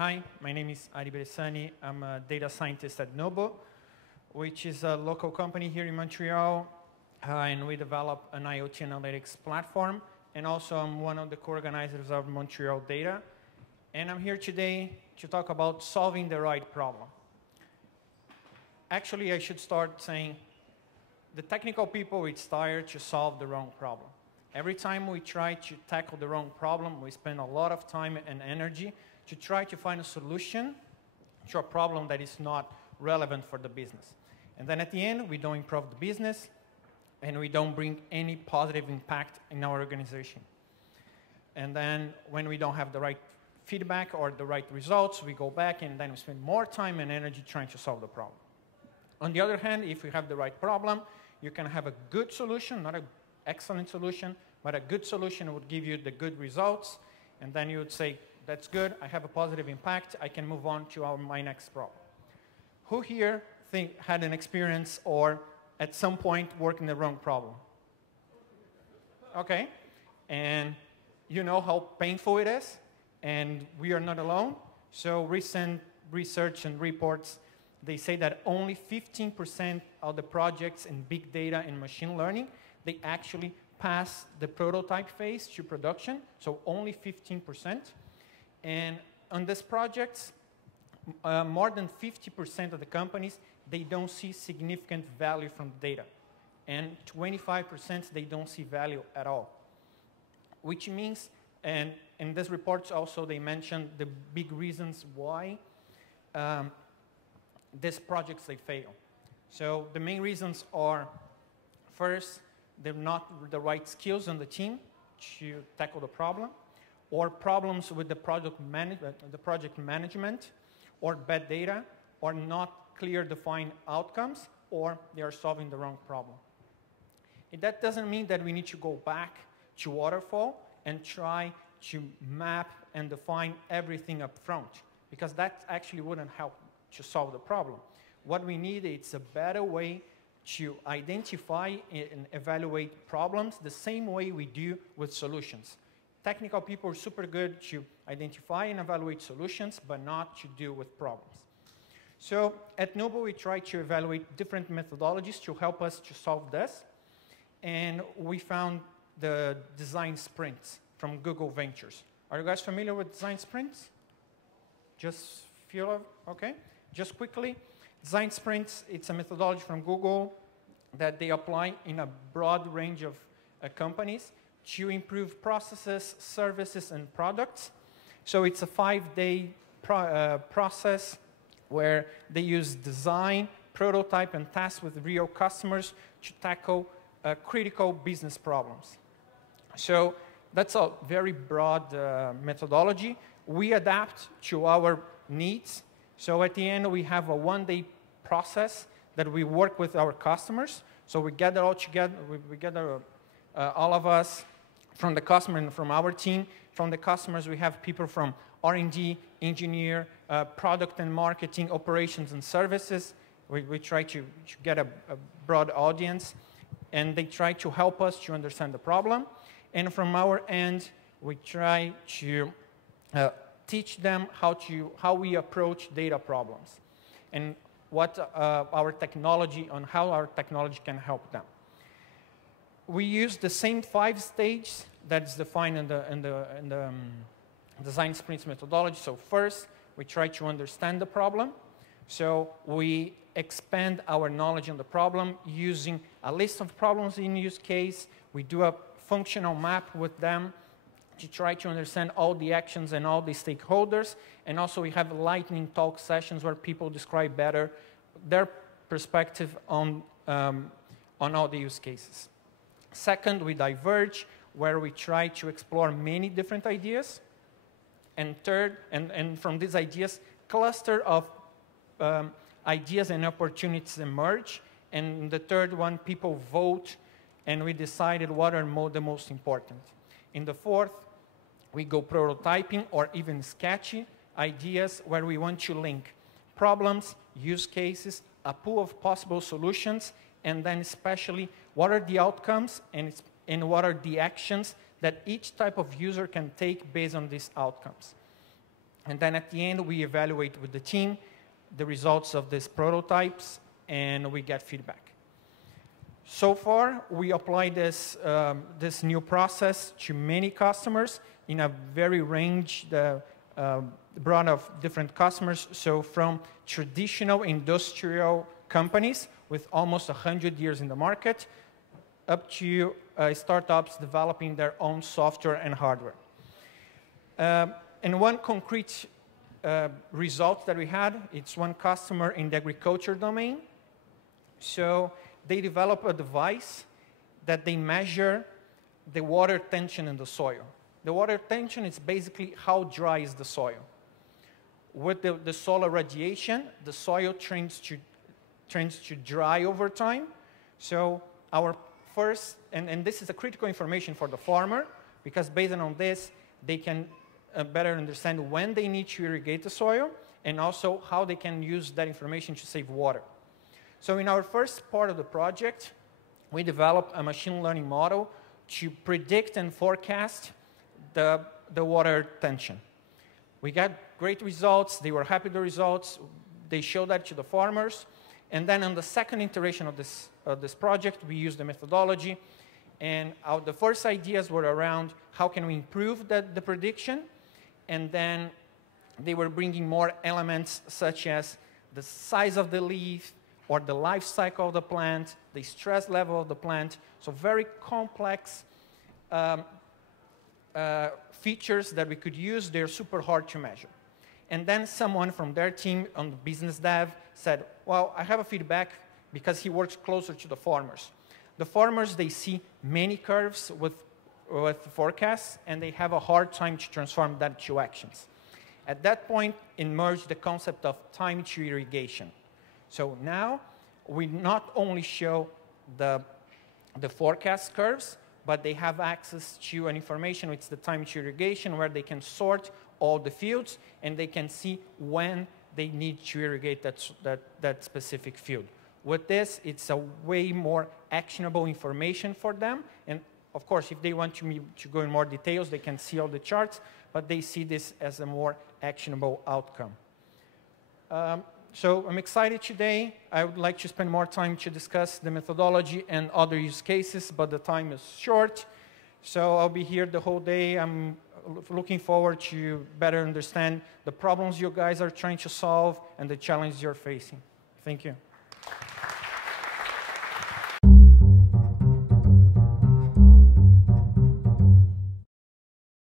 Hi, my name is Ary Bressane. I'm a data scientist at mnubo, which is a local company here in Montreal, and we develop an IoT analytics platform. And also, I'm one of the co-organizers of Montreal Data. And I'm here today to talk about solving the right problem. Actually, I should start saying the technical people, it's tired to solve the wrong problem. Every time we try to tackle the wrong problem, we spend a lot of time and energy to try to find a solution to a problem that is not relevant for the business. And then at the end, we don't improve the business, and we don't bring any positive impact in our organization. And then when we don't have the right feedback or the right results, we go back and then we spend more time and energy trying to solve the problem. On the other hand, if you have the right problem, you can have a good solution, not an excellent solution, but a good solution would give you the good results, and then you would say, that's good, I have a positive impact, I can move on to my next problem. Who here had an experience or at some point worked in the wrong problem? Okay, and you know how painful it is, and we are not alone. So recent research and reports, they say that only 15% of the projects in big data and machine learning, they actually pass the prototype phase to production, so only 15%. And on these projects, more than 50% of the companies, they don't see significant value from the data. And 25%, they don't see value at all. Which means, and in these reports also, they mentioned the big reasons why these projects, they fail. So the main reasons are, first, they're not the right skills on the team to tackle the problem, or problems with the project management, or bad data, or not clear defined outcomes, or they are solving the wrong problem. And that doesn't mean that we need to go back to waterfall and try to map and define everything up front, because that actually wouldn't help to solve the problem. What we need is a better way to identify and evaluate problems the same way we do with solutions. Technical people are super good to identify and evaluate solutions, but not to deal with problems. So at mnubo, we try to evaluate different methodologies to help us to solve this. And we found the design sprints from Google Ventures. Are you guys familiar with design sprints? Just feel of, okay. Just quickly, design sprints, it's a methodology from Google that they apply in a broad range of companies to improve processes, services, and products. So it's a 5-day process where they use design, prototype, and test with real customers to tackle critical business problems. So that's a very broad methodology. We adapt to our needs. So at the end, we have a 1-day process that we work with our customers. So we gather all together, we gather all of us from the customer and from our team. From the customers, we have people from R&D, engineer, product and marketing, operations and services. We try to get a broad audience, and they try to help us to understand the problem. And from our end, we try to teach them how we approach data problems and what our technology, on how our technology can help them. We use the same 5 stages that's defined in the design sprints methodology. So first, we try to understand the problem. So we expand our knowledge on the problem using a list of problems in use case. We do a functional map with them to try to understand all the actions and all the stakeholders. And also we have lightning talk sessions where people describe better their perspective on all the use cases. Second, we diverge, where we try to explore many different ideas. And third, and from these ideas, cluster of ideas and opportunities emerge. And the third one, people vote, and we decided what are the most important. In the fourth, we go prototyping or even sketchy ideas where we want to link problems, use cases, a pool of possible solutions, and then especially what are the outcomes and what are the actions that each type of user can take based on these outcomes. And then at the end, we evaluate with the team the results of these prototypes, and we get feedback. So far, we applied this, this new process to many customers in a very broad of different customers. So from traditional industrial companies with almost 100 years in the market, up to startups developing their own software and hardware. And one concrete result that we had, it's one customer in the agriculture domain. So they develop a device that they measure the water tension in the soil. The water tension is basically how dry is the soil. With the solar radiation, the soil tends to dry over time. So our first, and this is a critical information for the farmer, because based on this, they can better understand when they need to irrigate the soil, and also how they can use that information to save water. So in our first part of the project, we developed a machine learning model to predict and forecast the water tension. We got great results. They were happy with the results. They showed that to the farmers. And then on the second iteration of this project, we used the methodology. And the first ideas were around how can we improve the prediction. And then they were bringing more elements such as the size of the leaf, or the life cycle of the plant, the stress level of the plant. So very complex features that we could use. They're super hard to measure. And then someone from their team on the business dev said, well, I have a feedback because he works closer to the farmers. The farmers, they see many curves with forecasts, and they have a hard time to transform that to actions. At that point, emerged the concept of time to irrigation. So now, we not only show the forecast curves, but they have access to an information, it's the time to irrigation, where they can sort all the fields, and they can see when they need to irrigate that specific field. With this, it's a way more actionable information for them. And of course, if they want to go in more details, they can see all the charts, but they see this as a more actionable outcome. So I'm excited today. I would like to spend more time to discuss the methodology and other use cases, but the time is short. So I'll be here the whole day. I'm looking forward to better understand the problems you guys are trying to solve and the challenges you're facing. Thank you.